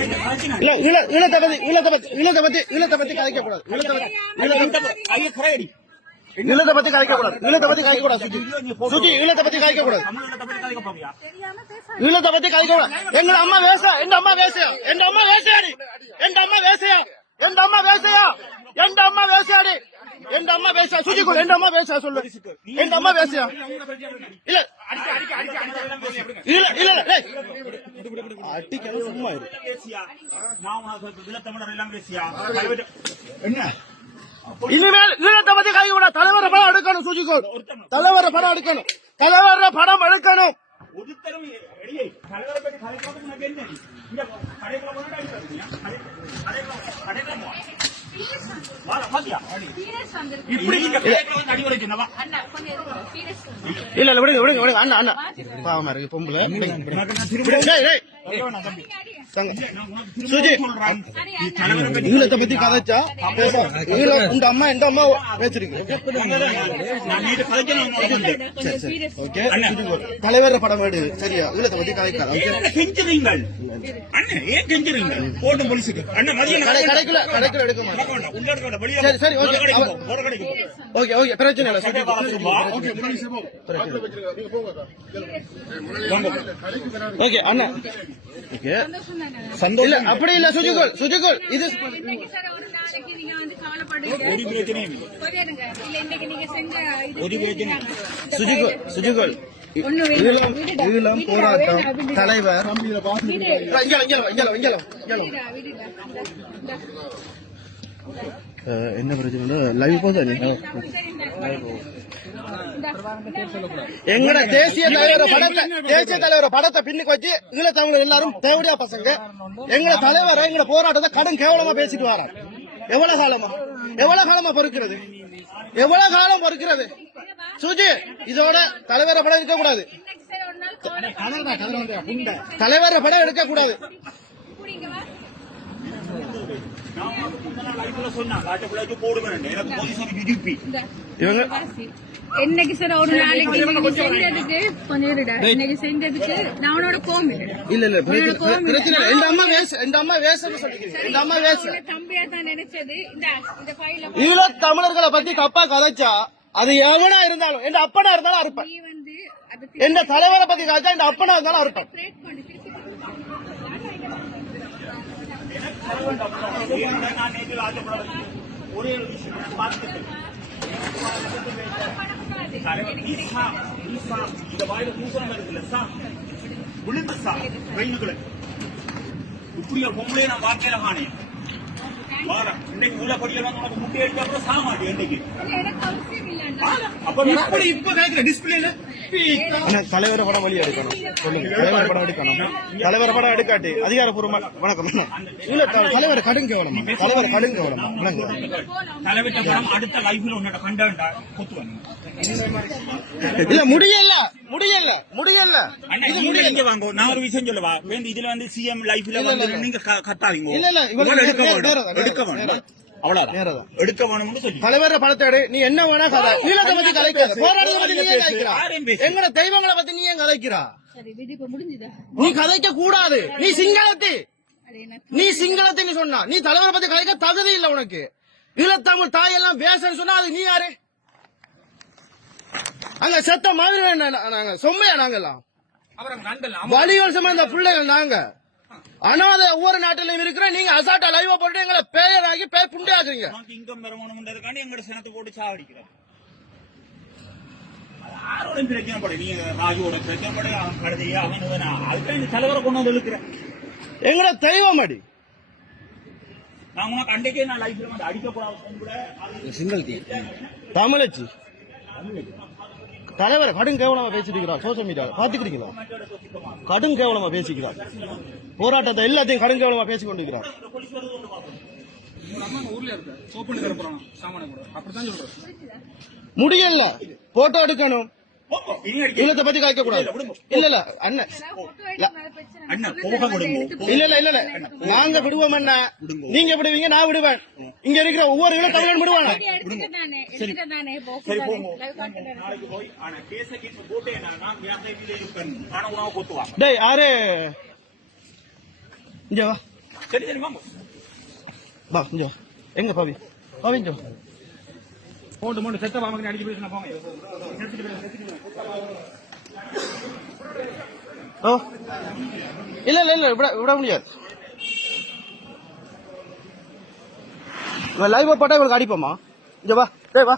இல்ல ஈழ ஈழத்தை பத்தி ஈழத்தை பத்தி ஈழத்தை பத்தி ஈழத்தை பத்தி கதைக்க கூடாது ஈழத்தை பத்தி ஐயா கரையடி ஈழத்தை பத்தி கதைக்க கூடாது ஈழத்தை பத்தி கதைக்க கூடாது சுஜி. சுஜி பத்தி கதைக்க கூடாது ஈழத்தை பத்தி கதைக்க கூடாது எங்க அம்மா வேச எங்க அம்மா வேசையா? எங்க அம்மா வேசையாடி? எங்க அம்மா வேசையா? எங்க அம்மா வேசையா? எங்க அம்மா வேசையாடி? எங்க அம்மா வேசையா? சுஜி எங்க அம்மா வேசையா சொல்லு. எங்க அம்மா வேசையா? இல்ல அடிக்கிறது சும்மா என்ன இனிமேல் ஈழத்தை பத்தி கை விட தலைவர படம் எடுக்கணும் சுஜிகோ தலைவர படம் எடுக்கணும் தலைவர படம் எடுக்கணும் ஒருத்தரும் இல்ல இல்ல விடுங்க விடுங்க விடுங்க. அண்ணா அண்ணா. பாவமா இருக்கு பொம்பளை. பேசலாம். ஈழம் இந்த அம்மா இந்த அம்மா பேசுறீங்க நான் நீட்டு கதைக்கணும் ஓகே தலைவர படம் எடு சரியா ஈழத்தை பத்தி கதைக்காத கெஞ்சுறீங்கள் அண்ணன் ஏன் கெஞ்சுறீங்க போட்டும் போலீஸுக்கு அண்ணன் மதியம் கடை கடைக்குள்ள கடைக்குள்ள எடுக்க மாட்டேன் உள்ள வெளியே சரி, சரி, ஓகே. ஓகே ஓகே பிரச்சனை இல்ல ஓகே அண்ணா ஓகே இல்ல அப்படி இல்ல சுஜிகுல் சுஜிகுல் இது சுஜிகுல் சுஜிகுல் ஈழம் போராட்டம் தலைவர். இங்க இங்க இங்க இங்க என்ன பிரச்சனை? லைவ் போதா எங்கட தேசிய தலைவர படத்தை தேசிய தலைவர படத்தை பின்னுக்கு வச்சு ஈழத்தமிழர் எல்லாரும் தேவடியா பசங்க. எங்கட தலைவரை எங்கட போராட்டத்தை கடும் கேவலமா பேசிட்டு வரோம் எவ்வளவு காலமா? எவ்வளவு காலமா பொறுக்கிறது? எவ்வளவு காலம் பொறுக்கிறது? சுஜி இதோட தலைவர படம் எடுக்க கூடாது தலைவர படம் எடுக்க கூடாது இவங்க என்னைக்கு சார் ஒரு நாளைக்கு செஞ்சதுக்கு கொஞ்சம் இருடா இன்னைக்கு செஞ்சதுக்கு நான் உன்னோட கோம் இல்ல. இல்ல பிரச்சனை இல்ல. எங்க அம்மா வேச எங்க அம்மா சொல்லிக்கிறேன் எங்க அம்மா வேச தம்பியா தான் நினைச்சது. இந்த இந்த ஈழ தமிழர்களை பத்தி தப்பா கதைச்சா அது எவனா இருந்தாலும் எந்த அப்பனா இருந்தாலும் அறுப்பேன். எந்த தலைவரை பத்தி கதைச்சா இந்த அப்பனா இருந்தாலும் அறுப்பேன். ஒரே ஒரு விஷயம் பார்த்துட்டு. இந்த வாயில பூசணம் இருக்குல்ல சா விழுந்து சா ட்ரெயினுக்குள்ள இப்படி ஒரு பொம்பளையை நான் பார்க்கல காணேன் வாரம் இன்னைக்கு உள்ள படியல் உனக்கு முட்டை அடிச்சா கூட சாக இன்னைக்கு அப்ப இப்ப கேட்கிற டிஸ்பிளேல தலைவரை படம் வழி எடுக்கணும். சொல்லுங்க. தலைவர் படம் எடுக்கணும். தலைவர் படம் எடுக்காட்டி அதிகாரப்பூர்வமா வணக்கம். த- தலைவர் கடுங்க வேணுமா? தலைவர் கடுங்க விளங்குதா? தலைவர்கிட்ட படம் அடுத்த லைஃப்ல உன்னோட கண்டா இல்ல முடியல. முடியல. முடியல. இது நீங்க முடியல. வாங்க. நான் ஒரு விஷயம் சொல்லவா? வேண்டி இதுல வந்து சிஎம் லைஃப்ல வந்து நீங்க க- கத்தாதீங்க இல்ல, இல்ல, எடுக்க நேரா, எடுக்க நேரா. நேரா. எடுக்க வேணும்னு சொல்லி. தலைவர நீ என்ன வேணா கதை. ஈழத்தை பத்தி போராட்டத்தை நீ கலைக்கிறா. எங்கட தெய்வங்களை பத்தி நீ ஏன் கலைக்கிறா நீ கதைக்க கூடாது. நீ சிங்களத்தி. நீ சிங்களத்தை சொன்னா. நீ தலைவரை பத்தி கலைக்க தகுதி இல்ல உனக்கு. ஈழத்தமிழ் தாய் எல்லாம் பேசன்னு சொன்னா அது நீ யாரு? அங்க செத்த மாதிரி நாங்க. சொம்மையா நாங்கெல்லாம். வலியோல் சம்பந்த பிள்ளைகள் நாங்க. அனாதை ஒவ்வொரு நாட்டிலும் இருக்கிற நீங்க அசாட்டா லைவா போட்டு எங்களை பேயராகி பேய் புண்டையாக்குறீங்க இங்கம் பெறணும்ன்றதுக்காண்டி எங்கட சினத்தை போட்டு சாவடிக்கிறோம் யாரோட பிரச்சனை பட. நீங்க ராஜுவோட பிரச்சனை பட. அவன் இந்த தலைவரை கொண்டு வந்து இழுக்கிறேன். எங்கட தெய்வம் அடி. நான் உனக்கு அன்றைக்கே நான் லைஃப்ல வந்து அடிக்கப்படாத கூட அது சிங்கிள் தீ. தமிழச்சி. தலைவர் கடும் கேவலமா பேசிட்டு சோசியல் மீடியாவில் பாத்துக்கிறீங்களா கடும் கேவலமா பேசிக்கிறார். போராட்டத்தை எல்லாத்தையும் கடும் கேவலமா பேசிக் கொண்டிருக்கிறார் முடியல போட்டோ எடுக்கணும். ஈழத்தை பத்தி கலைக்க கூடாது. இல்ல இல்ல அண்ணன் இல்ல இல்ல இல்ல. இல்ல நாங்க விடுவோம் அண்ணா. நீங்க விடுவீங்க நான் விடுவேன். இங்க இருக்கிற ஒவ்வொரு ஈழ தமிழன் விடுவானா டேய் யாரு? இங்க வா. சரி சரி வா இங்க. எங்க பாவி? பாவி இங்க. போட்டு போட்டு செத்த பாமக்கு அடிச்சு பேசுனா போங்க. ஓ இல்ல இல்ல இல்ல விட விட முடியாது. லைவ் போட்டா இவளுக்கு அடிப்போமா? இங்க வா. டேய் வா.